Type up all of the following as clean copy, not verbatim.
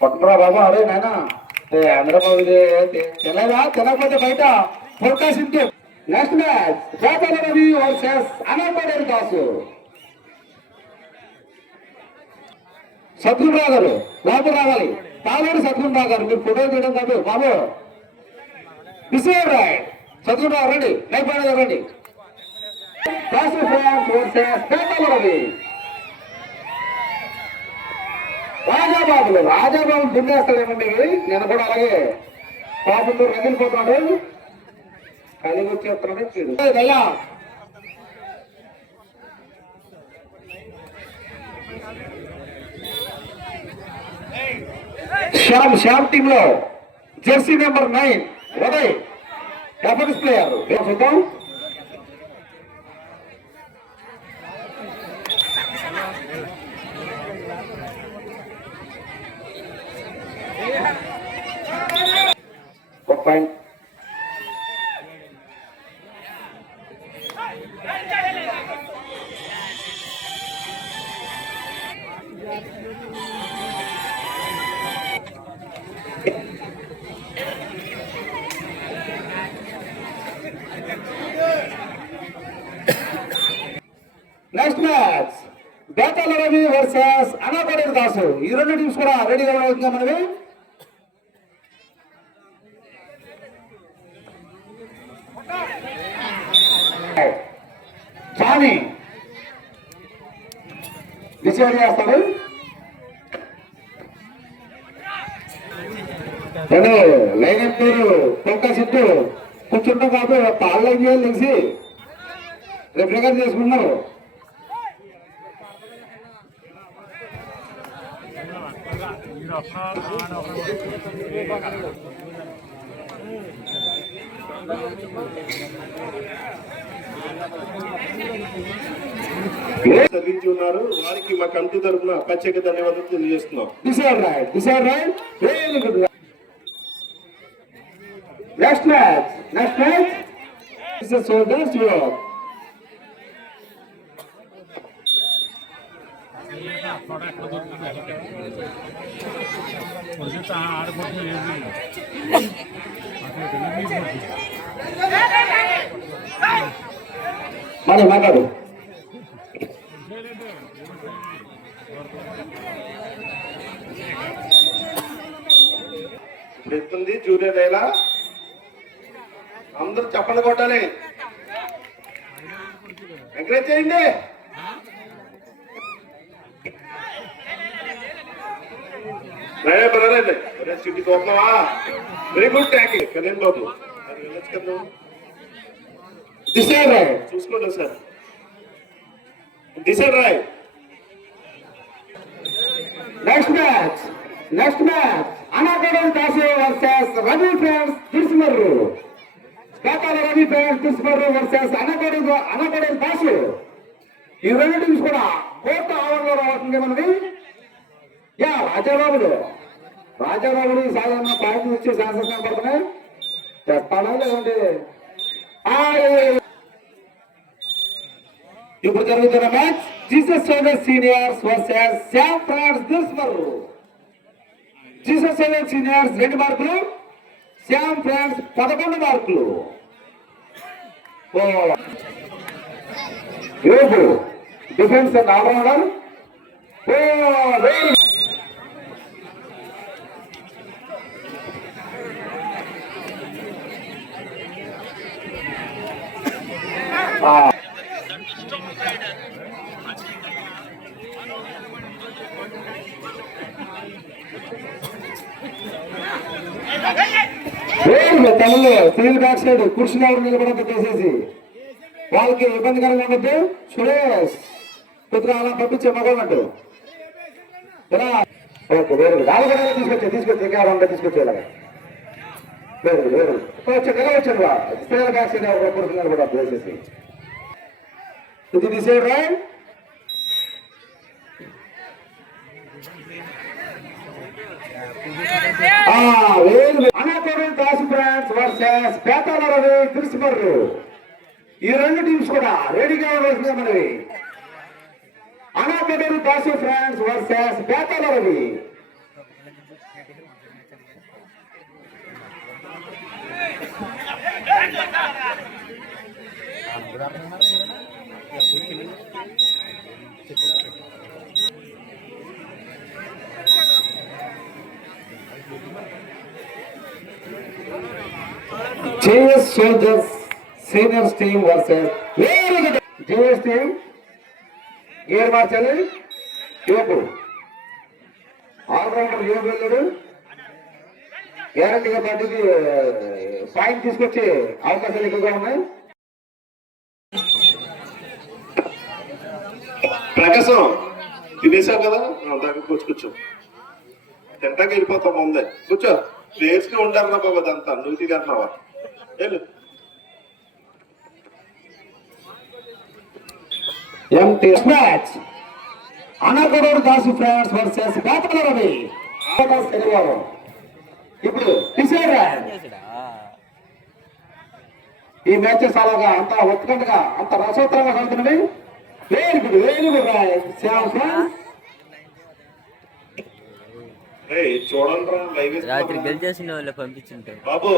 పట్టురా బాబా. అరే నాయన ఆంధ్రబాబు తెలదా తెలకపోతే బయట ఫోర్కాస్ట్ ఇంటి నెక్స్ట్ మ్యాచ్ పేదల రవి వర్సెస్ అనపడేరు దాసు. శత్రురావు గారు లోపల రావాలి. తాళూరు శత్రురావు గారు మీరు ఫోటో తీయడం కాదు బాబు. రాయ్ శత్రురావు రండి. నైపాడు రండి. దాసు వర్సెస్ పేదల రవి. రాజాబాబు దున్నేస్తాడేమండి. నేను కూడా అలాగే పాపంతో రగిలిపోతున్నాడు. కలిగి వచ్చేస్తున్నాడు. అయ్యా శ్యామ్ టీమ్ లో జెర్సీ నెంబర్ 9 ఉదయ్ డెఫెన్స్ ప్లేయర్ చూద్దాం. పాయింట్ నెక్స్ట్ మ్యాచ్ బేతాల రవి వర్సెస్ అనపడేరు దాసు. ఈ రెండు టీమ్స్ కూడా రెడీగా అవుతుందా మనవి. జానీ డిసైడ్ చేస్తాడు. లైన్ పేరు పొక్క సిట్టు కూర్చుంటాం కాదు. ఆన్లైన్ చేయాలి తెలిసి రేపు రికార్డ్ చేసుకున్నారు. చదివించి ఉన్నారు. వారికి మా కమిటీ తరఫున ప్రత్యేక ధన్యవాదాలు తెలియజేస్తున్నాం. నెక్స్ట్ మ్యాచ్ మరి మాట్లాడు. ఎత్తుంది జూనియర్ అయినా అందరూ చప్పలు కొట్టాలి. ఎంకరేజ్ చేయండి. సిటీ కోపమా. Very good tackling Kalyan Babu. చూసుకోండి సార్. డిసైడ్ రాయ్. Next match Anapaderu Dasu versus Ravi friends Tirumarru. Petala Ravi friends Tirumarru versus Anapaderu Dasu. ఈ రెండు టీమ్స్ కూడా కోర్టు ఆవరణలో రావాల్సిందే మనది. యా రాజాబాబుడు సాధారణ పాయింట్ వచ్చి శాసనం పడుతున్నాయి. చెప్పాలా లేదంటే ఇప్పుడు జరుగుతున్న match Jesus soldiers seniors versus Shyam friends Tirumarru. Jesus soldiers seniors 2 మార్కులు, శ్యామ్ ఫ్రాన్స్ 11 మార్కులు. Defence and all rounder. తనలో స్త్రీలు బ్యాక్ సైడ్ కుర్చీలో నిలబడంత చేసేసి వాళ్ళకి ఇబ్బందికరంగా ఉండద్దు. సురేష్ కొద్దిగా అలా పంపించే మగవాళ్ళంటూ ఓకే వేరు తీసుకొచ్చి ఇంకా 2 తీసుకొచ్చేలాగా వేరు వచ్చాను స్త్రీల బ్యాక్ సైడ్ కుర్చీ నిలబడ చేసేసి ఇది decide right. Anapaderu Dasu friends versus Petala Ravi Tirumarru. ఈ రెండు టీమ్స్ కూడా రెడీగా వేసింది మనవి. Anakaderu Dasu friends versus Betala Ravi. JS Soldiers seniors team versus very good JS team. Gear మార్చాలి. యోగు ఆల్రౌండర్ యోగు వెళ్ళాడు. గ్యారంటీగా పార్టీకి పాయింట్ తీసుకొచ్చే అవకాశాలు ఎక్కువగా ఉన్నాయి. ప్రకాశం తినేసావు కదా దానికి కూర్చో తింటాకి వెళ్ళిపోతాం ముందే కూర్చో. ప్లేయర్స్ కి ఉంటారు నా బాబు అదంతా నువ్వు తింటున్నావా వెళ్ళు. Match Anagaduru Dasu friends versus Betala Ravi. శనివారం ఇప్పుడు ఈ మ్యాచెస్ అలాగా అంత ఉత్కంఠగా అంత రసోత్తరంగా సాగుతున్నవి. Very good Shyam friends. చూడండి రా లైవ్ రాత్రి గెలిచేసిన వాళ్ళు పంపించుంటారు బాబు.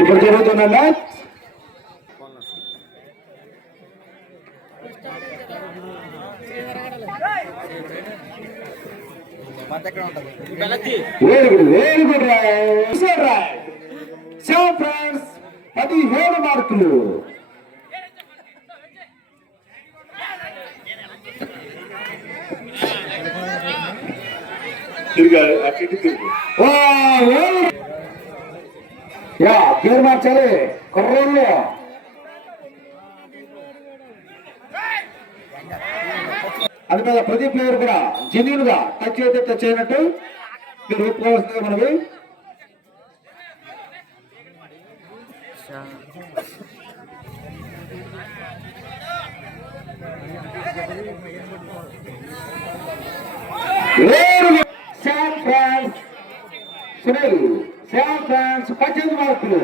ఇప్పుడు జరుగుతున్న మ్యాచ్ వెరీ గుడ్ శ్యామ్ ఫ్రాన్స్ 17 మార్కులు. తిరిగి అటు ఇటు తిరుగు. పేరు మార్చాలి కుర్రోళ్ళు. అది మీద ప్రతి ప్లేయర్ కూడా జెన్యూన్ గా టచ్ అయితే టచ్ అయినట్టు మీరు ఒప్పుకోవాల్సిందిగా మనవి. శ్యామ్ ఫ్రాన్స్ సునీల్. శ్యామ్ ఫ్రాన్స్ 18 మార్కులు.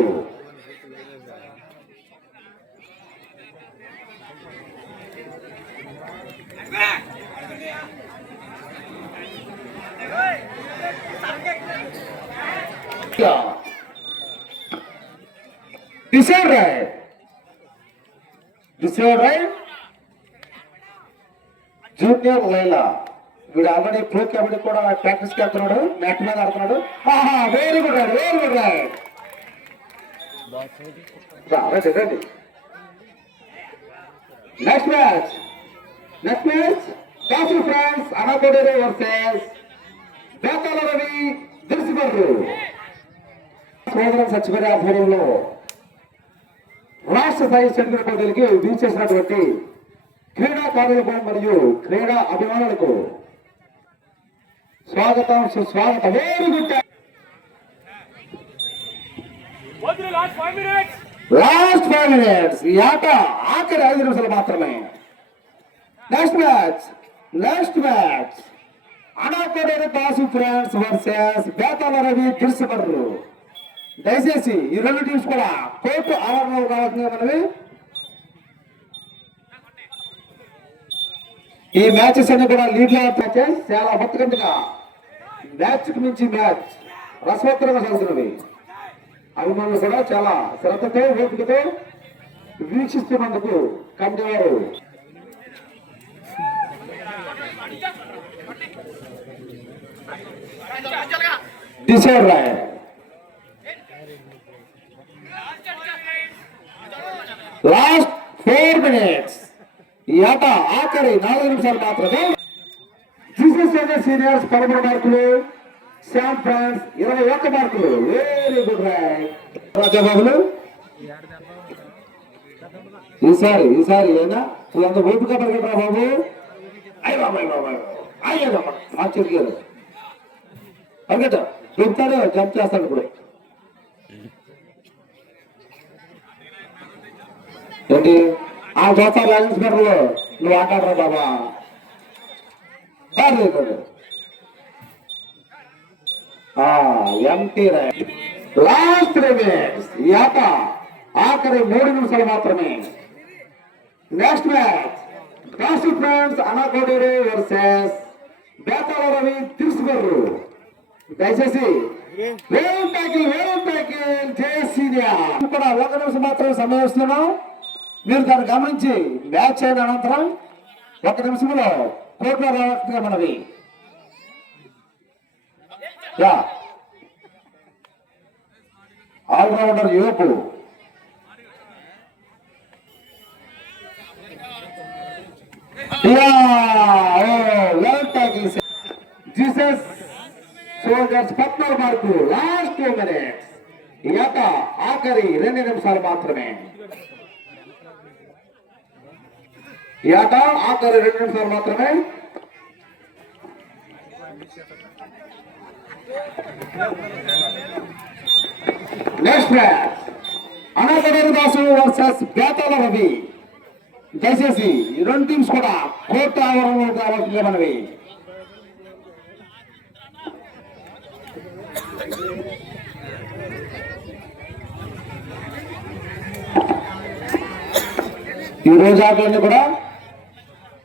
జూనియర్ లైలా వీడు ఆల్రెడీ ప్రో కబడ్డీ కూడా ప్రాక్టీస్ కి వెళ్తున్నాడు. మ్యాట్ మీద ఆడుతున్నాడు. Very good raid. Next match Dasu friends Anagaduru versus Betala Ravi దిర్సిబర్రు. సోదరం సచివాలయ ఆధ్వర్యంలో రాష్ట్ర స్థాయి సెంట్రల్ పోటీలకి వీచేసినటువంటి క్రీడాకారులకు మరియు క్రీడా అభిమానులకు స్వాగతం సుస్వాగతం. Very good. Last 5 minutes. ఈ ఆట ఆఖరి 5 నిమిషాలు మాత్రమే. Next match Anagaduru Dasu friends versus Betala Ravi దిర్సిబర్రు. దయచేసి ఈ రెండు టీమ్స్ కూడా కోర్టు ఆవరణలో కావాల్సిందిగా మనవి. ఈ మ్యాచెస్ అన్ని కూడా లీడ్ మ్యాచెస్ చాలా ఉత్కంఠగా మ్యాచ్ కు మించి మ్యాచ్ రసవత్తరంగా సాగుతున్నవి. అభిమానులు కూడా చాలా శ్రద్ధతో ఓపికతో వీక్షిస్తున్నందుకు కమిటీ వారు డిసైడ్ రాయ్. Last 4 minutes. ఈ ఆట ఆఖరి 4 నిమిషాలు మాత్రమే. సీనియర్స్ 13 మార్కులు. శ్యామ్ ఫ్రాన్స్ 21 మార్కులు. వెరీ గుడ్ రైడ్ రాజాబాబులు. ఈసారి ఏనా అంత ఓపిక పరిగెట్టరా బాబు. అయ్య బాబాయ్ ఆశ్చర్యాలు పరిగెట్ట దొరుకుతాడు. జంప్ చేస్తాడు. ఇప్పుడు ఏంటి ఆ చేస్తారు లాగేసుకుంటారు. నువ్వు ఆటాడరా బాబా. Very good. ఎంటీ రైట్. Last 3 minutes. ఈ ఆట ఆఖరి 3 నిమిషాలు మాత్రమే. Next match Kasi friends Anakoduru versus Betala Ravi తిరుసుగర్రు. దయచేసి వేలం ట్యాకిల్ జయసీనియా కూడా 1 నిమిషం మాత్రమే సమయం ఇస్తున్నాం. మీరు దాన్ని గమనించి మ్యాచ్ అయిన అనంతరం 1 నిమిషంలో కోర్టులో రావాల్సిందిగా మనవి. ఆల్రౌండర్ యువకు జీసస్ సోల్జర్స్ 14 మార్కులు. లాస్ట్ 2 minutes. ఈ ఆట ఆఖరి 2 నిమిషాలు మాత్రమే. ఈ ఆట ఆఖరి 2 నిమిషాలు మాత్రమే. Next match Anakoduru Dasu versus Betala Ravi. దయచేసి ఈ 2 టీమ్స్ కూడా కోర్టు ఆవరణలో కావాల్సిందే మనవి. ఈ రోజు ఆటలన్నీ కూడా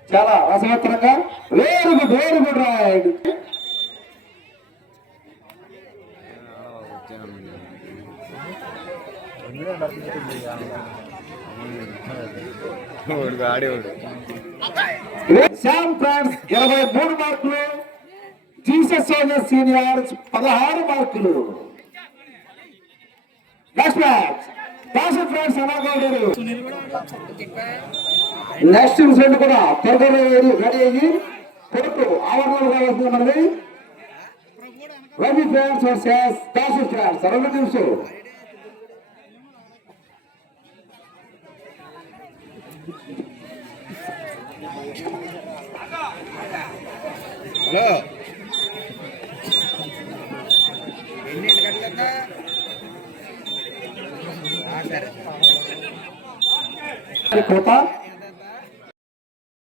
చాలా రసవత్తరంగా. Very good raid. Shyam friends 23 మార్కులు. జీసస్ సోల్జర్స్ సీనియర్స్ 16 మార్కులు. Next match Kasi friends Anakoduru. Next రెండు కూడా త్వరగా రెడీ అయ్యి కొడుకు ఆవరణలో కావాల్సింది మనది. Ravi friends versus Kasi friends 2 నిమిషాలు. హలో కోట